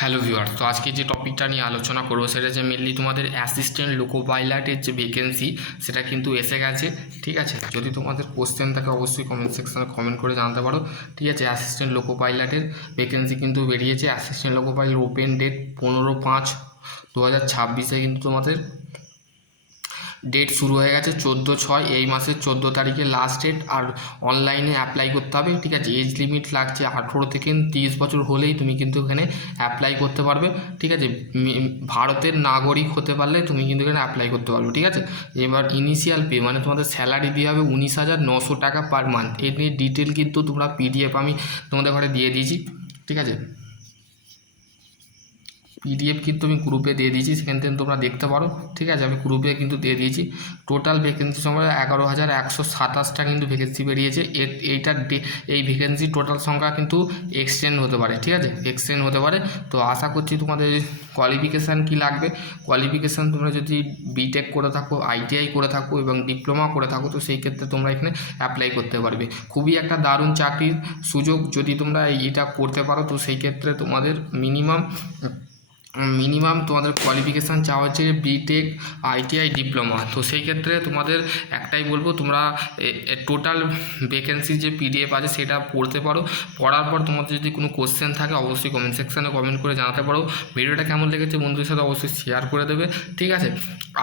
Hello viewer, তো আজকে যে টপিকটা নিয়ে আলোচনা করবো সেটা যে মেনলি তোমাদের অ্যাসিস্ট্যান্ট লোকো পাইলটের যে ভ্যাকেন্সি সেটা কিন্তু এসে গেছে। ঠিক আছে, যদি তোমাদের কোশ্চেন থাকে অবশ্যই কমেন্ট সেকশনে কমেন্ট করে জানাতে পারো। ঠিক আছে, অ্যাসিস্ট্যান্ট লোকো পাইলটের ভ্যাকেন্সি কিন্তু বেরিয়েছে। Assistant loco pilot open date 15/5/2026 কিন্তু তোমাদের ডেট শুরু হয়ে গেছে। 14/6 এই মাসের 14 তারিখে লাস্ট ডেট। আর অনলাইনে অ্যাপ্লাই করতে হবে। ঠিক আছে, এজ লিমিট লাগছে 18 থেকে 30 বছর হলেই তুমি কিন্তু এখানে অ্যাপ্লাই করতে পারবে। ঠিক আছে, ভারতের নাগরিক হতে পারলে তুমি কিন্তু এখানে অ্যাপ্লাই করতে পারবে। ঠিক আছে, এবার ইনিশিয়াল পে মানে তোমাদের স্যালারি দেওয়া হবে 19,900 টাকা পার মান্থ। এর নিয়ে ডিটেল কিন্তু তোমরা পিডিএফ আমি তোমাদের ঘরে দিয়ে দিয়েছি। ঠিক আছে, পিডিএফ কিন্তু আমি গ্রুপে দিয়ে দিয়েছি, সেখান থেকে তোমরা দেখতে পারো। ঠিক আছে, আমি গ্রুপে কিন্তু দিয়ে দিয়েছি। টোটাল ভ্যাকেন্সি সংখ্যা 11,127টা কিন্তু ভ্যাকেন্সি বেরিয়েছে। এই ভ্যাকেন্সি টোটাল সংখ্যা কিন্তু এক্সটেন্ড হতে পারে। ঠিক আছে, এক্সটেন্ড হতে পারে। তো আশা করছি তোমাদের কোয়ালিফিকেশান কি লাগবে। কোয়ালিফিকেশান তোমরা যদি বিটেক করে থাকো, আইটিআই করে থাকো এবং ডিপ্লোমা করে থাকো, তো সেই ক্ষেত্রে তোমরা এখানে অ্যাপ্লাই করতে পারবে। খুবই একটা দারুণ চাকরির সুযোগ যদি তোমরা এটা করতে পারো। তো সেই ক্ষেত্রে তোমাদের মিনিমাম তোমাদের কোয়ালিফিকেশান চাওয়া হচ্ছে বিটেক, আইটিআই, ডিপ্লোমা। তো সেই ক্ষেত্রে তোমাদের একটাই বলবো, তোমরা টোটাল ভ্যাকেন্সি যে পিডিএফ আছে সেটা পড়তে পারো। পড়ার পর তোমাদের যদি কোনো কোশ্চেন থাকে অবশ্যই কমেন্ট সেকশানে কমেন্ট করে জানাতে পারো। ভিডিওটা কেমন লেগেছে বন্ধুদের সাথে অবশ্যই শেয়ার করে দেবে। ঠিক আছে,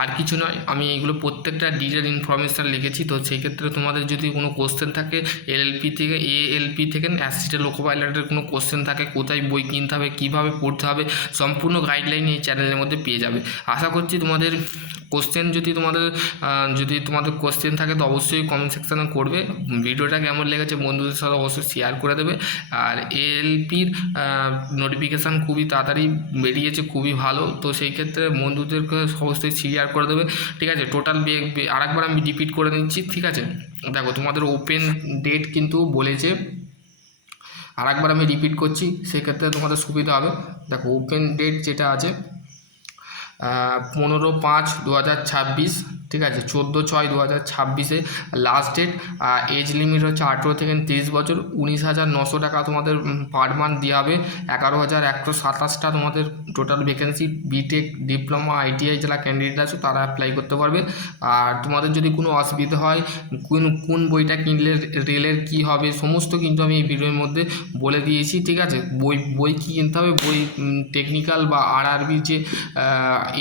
আর কিছু নয়, আমি এইগুলো প্রত্যেকটা ডিটেল ইনফরমেশান লিখেছি। তো সেই ক্ষেত্রে তোমাদের যদি কোনো কোশ্চেন থাকে এএলপি থেকে অ্যাসিস্ট্যান্ট লোকো পাইলটের কোনো কোশ্চেন থাকে, কোথায় বই কিনতে হবে, কীভাবে পড়তে হবে, সম্পূর্ণ গাইডলাইন এই চ্যানেলের মধ্যে পেয়ে যাবে। আশা করছি তোমাদের কোশ্চেন যদি তোমাদের কোশ্চেন থাকে তো অবশ্যই কমেন্ট সেকশানে করবে। ভিডিওটা কেমন লেগেছে বন্ধুদের সাথে অবশ্যই শেয়ার করে দেবে। আর এএলপির নোটিফিকেশান খুবই তাড়াতাড়ি বেরিয়েছে, খুবই ভালো। তো সেই ক্ষেত্রে বন্ধুদেরকে অবশ্যই শেয়ার করে দেবে। ঠিক আছে, টোটাল আরেকবার আমি রিপিট করে নিচ্ছি। ঠিক আছে, দেখো তোমাদের ওপেন ডেট কিন্তু বলেছে, আরেকবার আমি রিপিট করছি, সেক্ষেত্রে তোমাদের সুবিধা হবে। দেখো ওপেন ডেট যেটা আছে 15/5/2026। ঠিক আছে, 14/6/2026 লাস্ট ডেট। এজ লিমিট হচ্ছে 18 থেকে 30 বছর। 19,900 টাকা তোমাদের পার মান্থ দেওয়া হবে। 11,127টা তোমাদের total vacancy. BTech, diploma, ITI যারা ক্যান্ডিডেট আছে তারা অ্যাপ্লাই করতে পারবে। আর তোমাদের যদি কোনো অসুবিধা হয়, কোন বইটা কিনলে রেলের কী হবে, সমস্ত কিন্তু আমি এই ভিডিওর মধ্যে বলে দিয়েছি। ঠিক আছে, বই কী কিনতে হবে, বই টেকনিক্যাল বা আরআরবি যে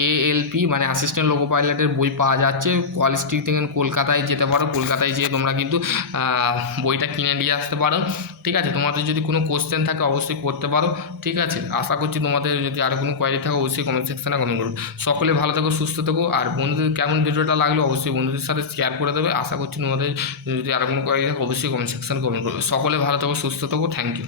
এএলপি মানে অ্যাসিস্ট্যান্ট লোকো পাইলটের বই পাওয়া যাচ্ছে। কলেজ থেকে কলকাতায় যেতে পারো, কলকাতায় যেয়ে তোমরা কিন্তু বইটা কিনে নিয়ে আসতে পারো। ঠিক আছে, তোমাদের যদি কোনো কোশ্চেন থাকে অবশ্যই করতে পারো। ঠিক আছে, আশা করছি তোমাদের যদি আরও কোনো কোয়ারি থাকে অবশ্যই কমেন্ট সেকশনে কমেন্ট করো। সকলে ভালো থাকো, সুস্থ থাকো। আর বন্ধুদের কেমন ভিডিওটা লাগলো অবশ্যই বন্ধুদের সাথে শেয়ার করে দেবে। আশা করছি তোমাদের যদি আরও কোনো কোয়ারি থাকে অবশ্যই কমেন্ট সেকশনে কমেন্ট করবে। সকলে ভালো থাকো, সুস্থ থাকো। Thank you.